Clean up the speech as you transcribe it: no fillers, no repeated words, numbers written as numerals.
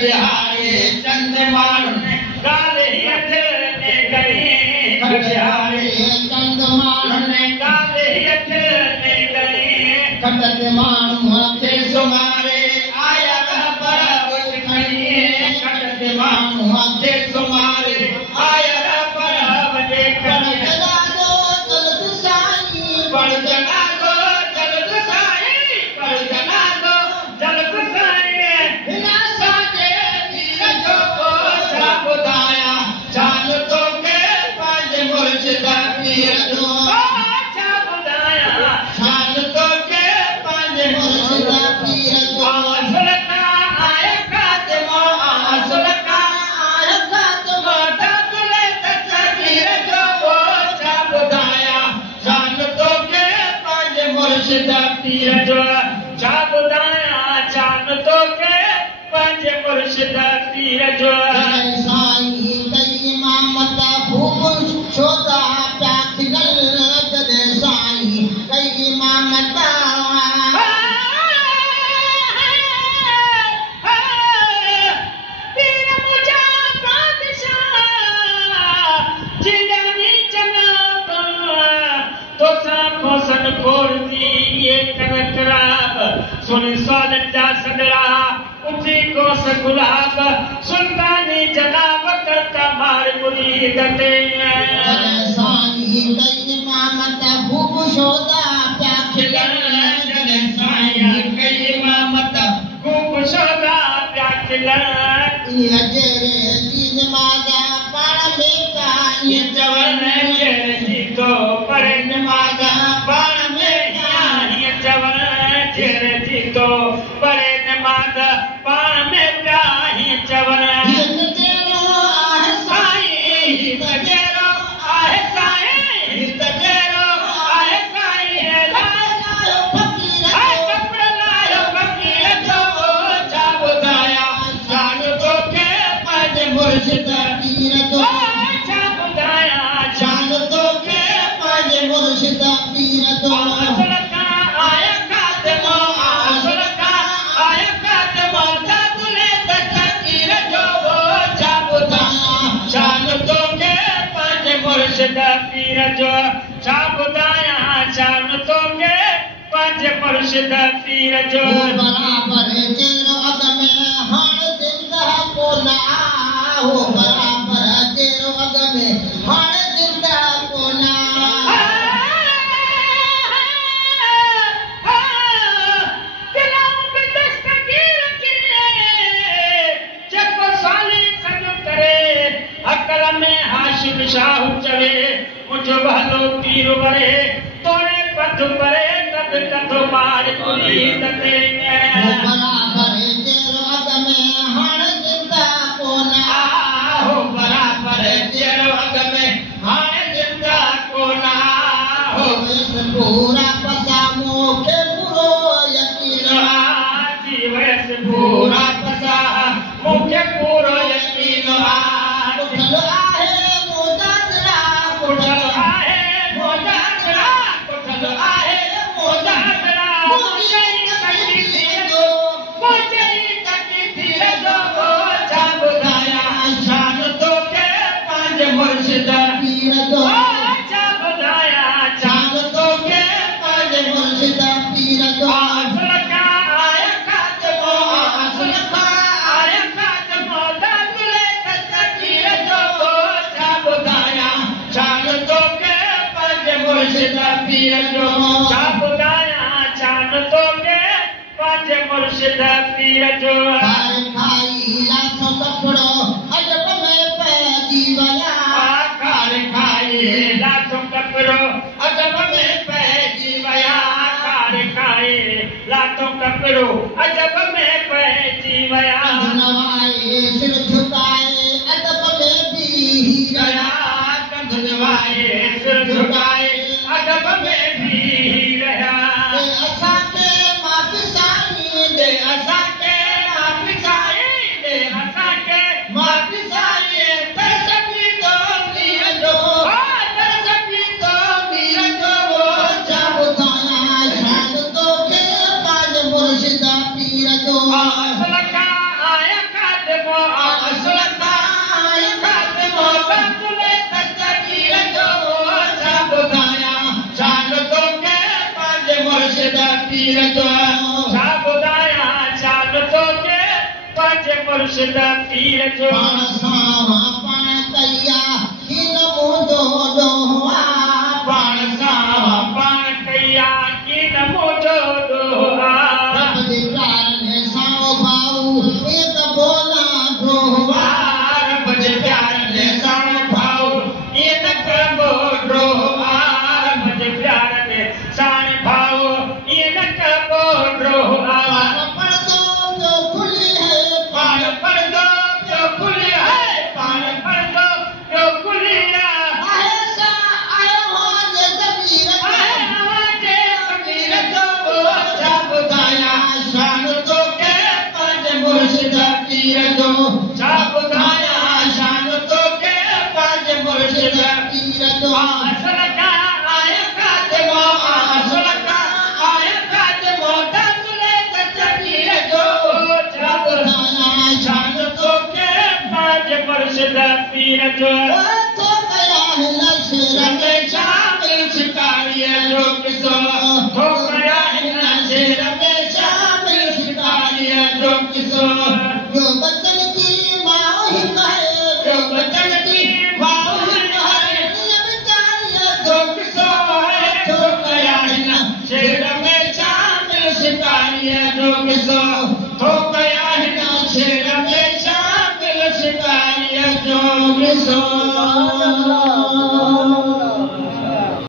खटिहारे चंद माण्हुनि ॻाल्हि अठने कई खटिहारे चंद माण्हुनि ॻाल्हि अठने कई खटत माण्हू हथे सुमारे आया पर वट खणी खटत माण्हू हथे सुमारे आया पर वट खणी पर जनाज़ो जल्द साईं पर जनाज़ो जल्द साईं हिन असांजे पीर जो छा ॿुधायां जान तोखे पंहिंजे मुर्शिद पीर जो छा ॿुधायां जान तोखे पंहिंजे मुर्शिद पीर जो असुल खां आया ख़ातिमो असुल खां आया ख़ातिमो तुले तस्वीर जो छा ॿुधायां जान तोखे पंहिंजे मुर्शिद पीर जो छा ॿुधायां जान तोखे पंहिंजे मुर्शिद पीर जो साईं कई इमामत ख़ूब छोदा पिया खिलल जॾहिं साईं कई इमामत पीर मुंहिंजा बादशाह जिलानी जनाब तोसां खोसन खोड़जी ये कर कराब सुनी स्वालत जा सगड़ा उठी कोस गुलाब सुल्तानी जनाब करता मार मुरीद ते साईं कई इमामत ख़ूब छोदा पिया खिलल जॾहिं साईं कई इमामत ख़ूब छोदा पिया खिलल जहिड़े जी नमाज़ पाण में का ईअं चवनि जहिड़े जी तो पढ़े नमाज़ पाण में का ईअं चवनि जहिड़े जी तो पढ़े नमाज़ पाण में का ईअं चवनि जहिड़ो आहे साईं जहिड़ो आहे साईं जहिड़ो आहे साईं लायो फ़क़ीर कपिड़ लायो फ़क़ीर जो छा ॿुधायां जान तोखे पंहिंजे मुर्शिद पीर जो छा ॿुधायां जान तोखे पंहिंजे मुर्शिद पीर जो असुल खां आया ख़ातिमो असुल खां आया ख़ातिमो तुले तस्वीर जो छा ॿुधायां जान तोखे पंहिंजे मुर्शिद पीर जो छा ॿुधायां जान तोखे पंहिंजे मुर्शिद पीर जो बराबर जहिड़ो अॻ में हाणे ज़िंदा कोन हो बराबर जहिड़ो अॻ में हाणे ज़िंदा कोन दिलां में दस्तगीर कीअं जेको साली सॾ करे अकल में हाशिम शाह चवे मुंहिंजो भलो पीर वरे तोड़े पथ परे तब कथो मार मुरीद ते बराबर जहिड़ो अॻ में हाणे ज़िंदा कोन हो बराबर जहिड़ो अॻ में हाणे ज़िंदा कोन हो पूरा पसा मूंखे पूरो यकीन जी वयसि पूरा पसा मूंखे पूरो यकीन पुठल आहे मोजादड़ा पुठल आहे मोजादड़ा पुठल आहे मोजादड़ा मुंहिंजी कटी थी जो छा ॿुधायां जान तोखे पंहिंजे मुर्शिद पीर जो छा ॿुधायां जान तोखे पंहिंजे मुर्शिद पीर जो असुल खां आया ख़ातिमो असुल खां आया ख़ातिमो तुले तस्वीर जो छा ॿुधायां जान तोखे पंहिंजे मुर्शिद पीर जो छा ॿुधायां जान तोखे पंहिंजे मुर्शिद पीर जो खाई लाथो कपिड़ो अजब में पइजी विया खाई लाथो कपिड़ो अजब में पइजी विया खाई लाथो कपिड़ो अजब में पइजी विया नवाए सिर झुकाए अजब में बीही रहिया कंध नवाए सिर झुकाए अजब में बीही रहिया असांखे माफ़ी साईं दे असांखे माफ़ी साईं दे असांखे माफ़ी साईं तरसकी तो पीर जो तरसकी तो पीर जो छा ॿुधायां जान तोखे पंहिंजे मुर्शिद पीर जो असुल खां आया मुर्शिद पीर जो छा ॿुधाया शान तोखे पंहिंजे मुर्शिद पीर जो पाण सां पाण कया किन मुंहिंजो ॾोहा पाण सां पाण कया किन मुंहिंजो ॾोहा रब जे प्यार में साओ भाऊ एक बोला ॾोहा रब जे प्यार में साओ भाऊ एक कबो ॾोहा रब जे प्यार में साए भाऊ एक कबो ॾोहा पर्दो जो खुली है पाण पर्दो जो खुली है पाण पर्दो जो खुली आहे सा आयो हो जे ज़मीर जे फ़कीर जो छा ॿुधाया शान तोखे पंहिंजे मुर्शिद पीर जो छा ॿुधाया शान तोखे पंहिंजे मुर्शिद पीर जो असल का आया ख़ातिमो असल का आया ख़ातिमो दाखिले तकदीर जो छा ॿुधाया शान तोखे पंहिंजे मुर्शिद पीर जो तो कया हिन शेर में शामिल शिकारीअ जो किसो तो कया हिन शेर में शामिल शिकारीअ जो किसो जो बचन जी मां हिक है जो बचन जी मां हिक है विचारीअ जो किसो है तो कया हिन शेर में शामिल शिकारीअ जो किसो तो कया हिन शेर में शामिल शिकारीअ जो किसो